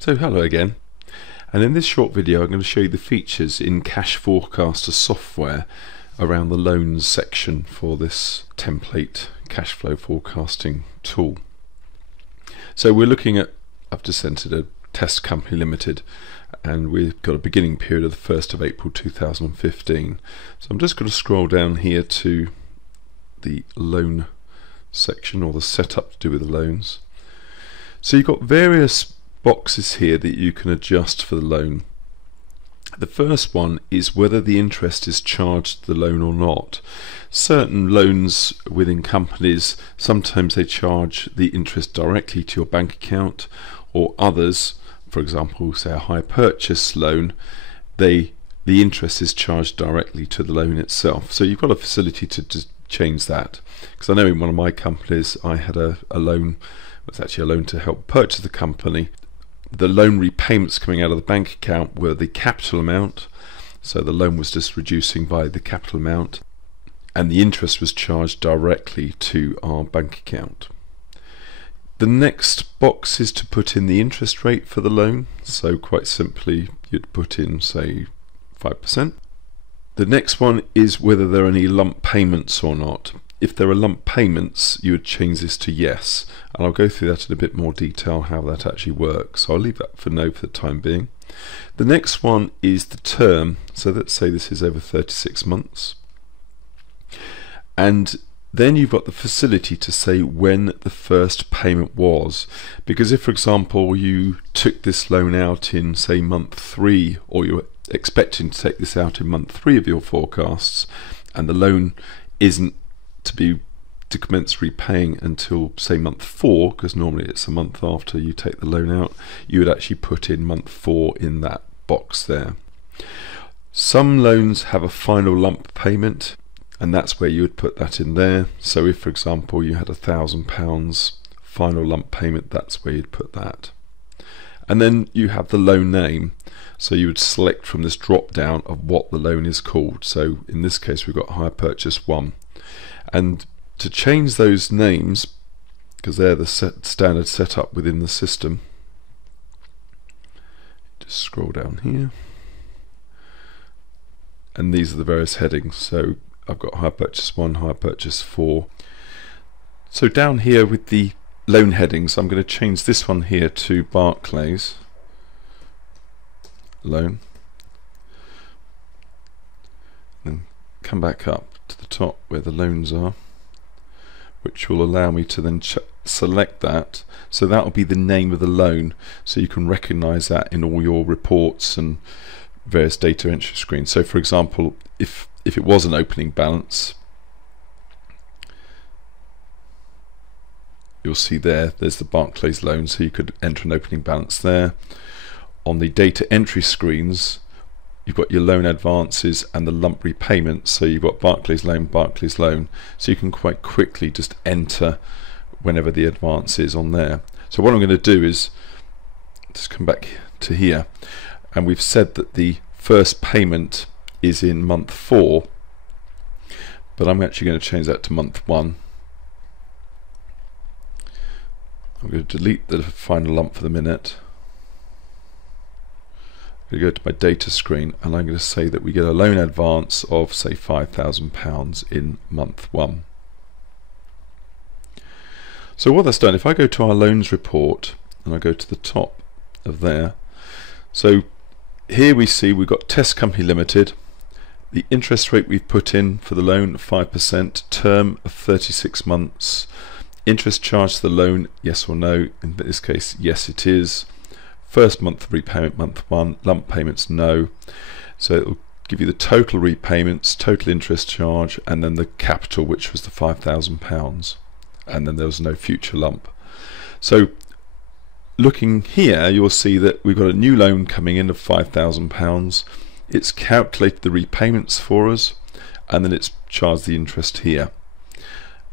So hello again, and in this short video I'm going to show you the features in Cash Forecaster software around the loans section for this template cash flow forecasting tool. So we're looking at, I've just entered a test company limited, and we've got a beginning period of the 1st of April 2015. So I'm just going to scroll down here to the loan section, or the setup to do with the loans. So you've got various boxes here that you can adjust for the loan. The first one is whether the interest is charged to the loan or not. Certain loans within companies, sometimes they charge the interest directly to your bank account, or others, for example say a hire purchase loan, the interest is charged directly to the loan itself. So you've got a facility to change that, because I know in one of my companies I had a loan. It was actually a loan to help purchase the company. The loan repayments coming out of the bank account were the capital amount, so the loan was just reducing by the capital amount, and the interest was charged directly to our bank account. The next box is to put in the interest rate for the loan, so quite simply you'd put in say 5%. The next one is whether there are any lump payments or not. If there are lump payments, you would change this to yes, and I'll go through that in a bit more detail how that actually works. So I'll leave that for no for the time being. The next one is the term. So let's say this is over 36 months, and then you've got the facility to say when the first payment was, because if for example you took this loan out in say month 3, or you're expecting to take this out in month 3 of your forecasts, and the loan isn't to commence repaying until say month 4, because normally it's a month after you take the loan out, you would actually put in month 4 in that box there. Some loans have a final lump payment, and that's where you would put that in there. So if for example you had £1,000 final lump payment, that's where you'd put that. And then you have the loan name, so you would select from this drop down of what the loan is called. So in this case we've got hire purchase 1. And to change those names, because they're the standard setup within the system, just scroll down here, and these are the various headings. So I've got hire purchase 1, hire purchase 4. So down here with the loan headings, I'm going to change this one here to Barclays loan, and come back up to the top where the loans are, which will allow me to then select that. So that will be the name of the loan, so you can recognize that in all your reports and various data entry screens. So for example, if it was an opening balance, you'll see there's the Barclays loan, so you could enter an opening balance there. On the data entry screens, you've got your loan advances and the lump repayments, so you've got Barclays loan, so you can quite quickly just enter whenever the advance is on there. So what I'm going to do is just come back to here, and we've said that the first payment is in month 4, but I'm actually going to change that to month 1. I'm going to delete the final lump for the minute. I'm going to go to my data screen, and I'm going to say that we get a loan advance of say £5,000 in month 1. So what that's done, if I go to our loans report and I go to the top of there, so here we see we've got test company limited, the interest rate we've put in for the loan 5%, term of 36 months, interest charged to the loan yes or no. In this case yes it is. First month of repayment month 1, lump payments no. So it will give you the total repayments, total interest charge, and then the capital, which was the £5,000, and then there was no future lump. So looking here, you'll see that we've got a new loan coming in of £5,000. It's calculated the repayments for us, and then it's charged the interest here,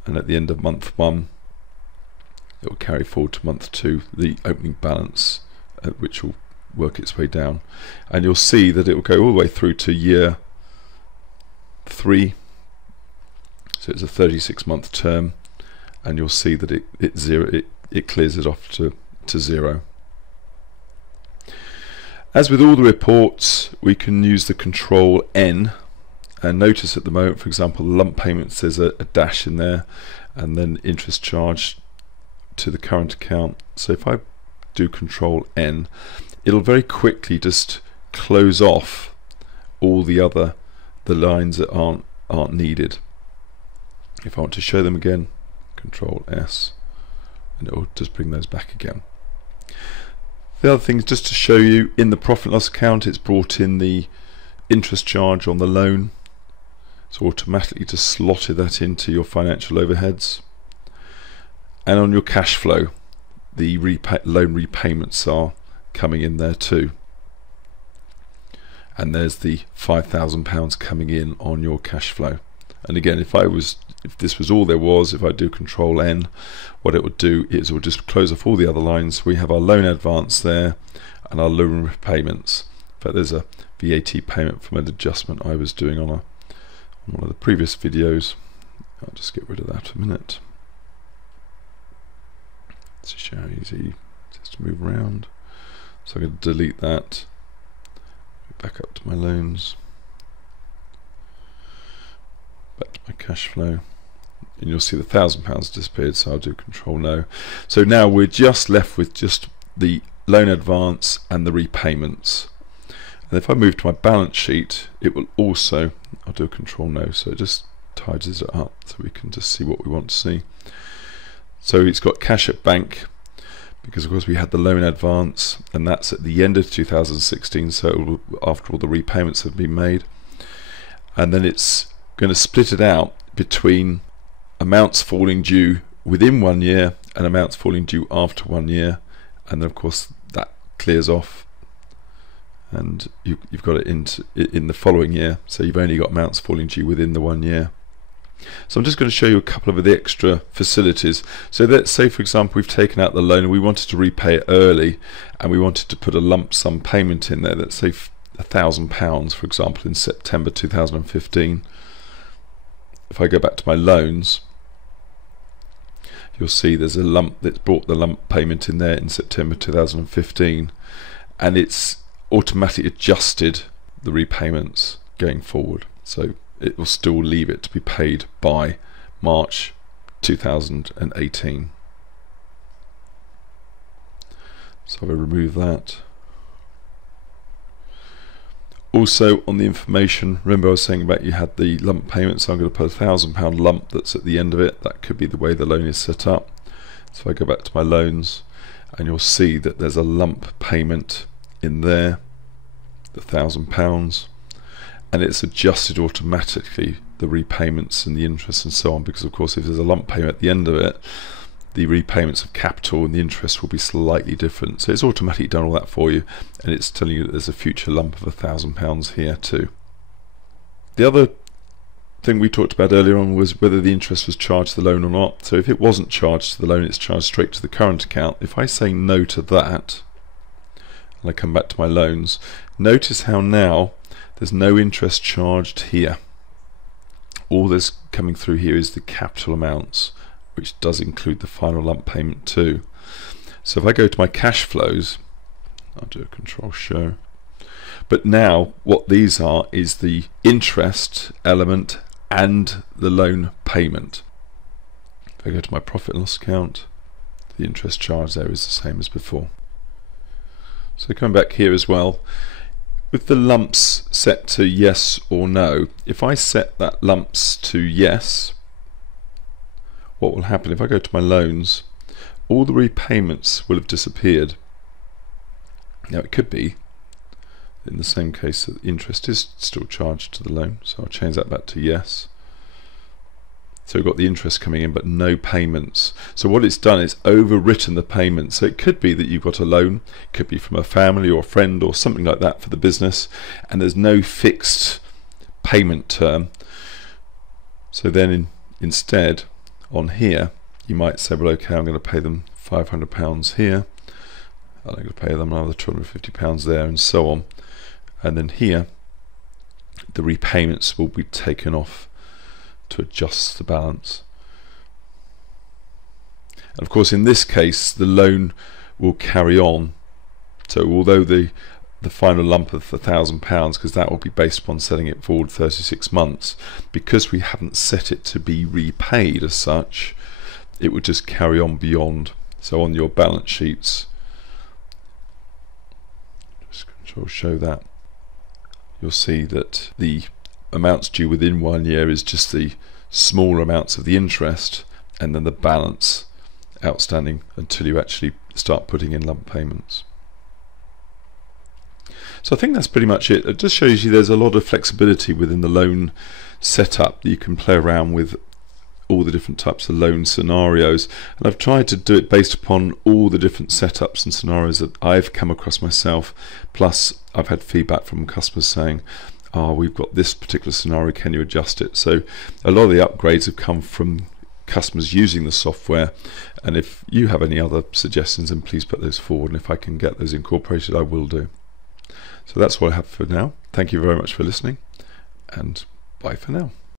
and at the end of month 1 it will carry forward to month 2 the opening balance, which will work its way down, and you'll see that it will go all the way through to year 3. So it's a 36-month term, and you'll see that it clears it off to 0. As with all the reports, we can use the Control N, and notice at the moment, for example, the lump payments, there's a dash in there, and then interest charged to the current account. So if I do Control N, it'll very quickly just close off all the lines that aren't needed. If I want to show them again, Control S, and it will just bring those back again. The other thing is just to show you, in the profit and loss account, it's brought in the interest charge on the loan. It's automatically just slotted that into your financial overheads. And on your cash flow, the loan repayments are coming in there too. And there's the £5,000 coming in on your cash flow. And again, if this was all there was, if I do Control N, what it would do is it will just close off all the other lines. We have our loan advance there and our loan repayments. In fact, there's a VAT payment from an adjustment I was doing on one of the previous videos. I'll just get rid of that for a minute. To show how easy it is to move around. So I'm going to delete that. Back up to my loans. Back to my cash flow. And you'll see the £1,000 disappeared, so I'll do Control No. So now we're just left with just the loan advance and the repayments. And if I move to my balance sheet, it will also, I'll do a Control No, so it just tidies it up so we can just see what we want to see. So it's got cash at bank, because of course we had the loan advance, and that's at the end of 2016, so it will, after all the repayments have been made. And then it's going to split it out between amounts falling due within 1 year and amounts falling due after 1 year, and then of course that clears off, and you've got it in the following year, so you've only got amounts falling due within the 1 year. So I'm just going to show you a couple of the extra facilities. So let's say, for example, we've taken out the loan and we wanted to repay it early, and we wanted to put a lump sum payment in there. Let's say £1,000, for example, in September 2015. If I go back to my loans, you'll see there's a lump that's brought the lump payment in there in September 2015, and it's automatically adjusted the repayments going forward. So it will still leave it to be paid by March 2018. So I'll remove that. Also on the information, remember I was saying about you had the lump payment, so I'm going to put a £1,000 lump that's at the end of it. That could be the way the loan is set up. So I go back to my loans, and you'll see that there's a lump payment in there, the £1,000, and it's adjusted automatically, the repayments and the interest and so on, because of course if there's a lump payment at the end of it, the repayments of capital and the interest will be slightly different. So it's automatically done all that for you, and it's telling you that there's a future lump of £1,000 here too. The other thing we talked about earlier on was whether the interest was charged to the loan or not. So if it wasn't charged to the loan, it's charged straight to the current account. If I say no to that, and I come back to my loans, notice how now there's no interest charged here. All that's coming through here is the capital amounts, which does include the final lump payment too. So if I go to my cash flows, I'll do a Control Show. But now what these are is the interest element and the loan payment. If I go to my profit and loss account, the interest charge there is the same as before. So coming back here as well, with the lumps set to yes or no, if I set that lumps to yes, what will happen if I go to my loans, all the repayments will have disappeared. Now it could be in the same case that interest is still charged to the loan, so I'll change that back to yes. So we've got the interest coming in but no payments. So what it's done is overwritten the payment. So it could be that you've got a loan, it could be from a family or a friend or something like that for the business, and there's no fixed payment term. So then instead on here you might say, well okay, I'm going to pay them £500 here, I'm going to pay them another £250 there, and so on. And then here the repayments will be taken off to adjust the balance. And of course in this case the loan will carry on, so although the the final lump of £1,000, because that will be based upon selling it forward 36 months. Because we haven't set it to be repaid as such, it would just carry on beyond. So on your balance sheets, just control show that, you'll see that the amounts due within 1 year is just the smaller amounts of the interest, and then the balance outstanding until you actually start putting in lump payments. So I think that's pretty much it. It just shows you there's a lot of flexibility within the loan setup that you can play around with all the different types of loan scenarios, and I've tried to do it based upon all the different setups and scenarios that I've come across myself, plus I've had feedback from customers saying, oh, we've got this particular scenario, can you adjust it? So a lot of the upgrades have come from customers using the software, and if you have any other suggestions, then please put those forward, and if I can get those incorporated, I will do. So that's what I have for now. Thank you very much for listening, and bye for now.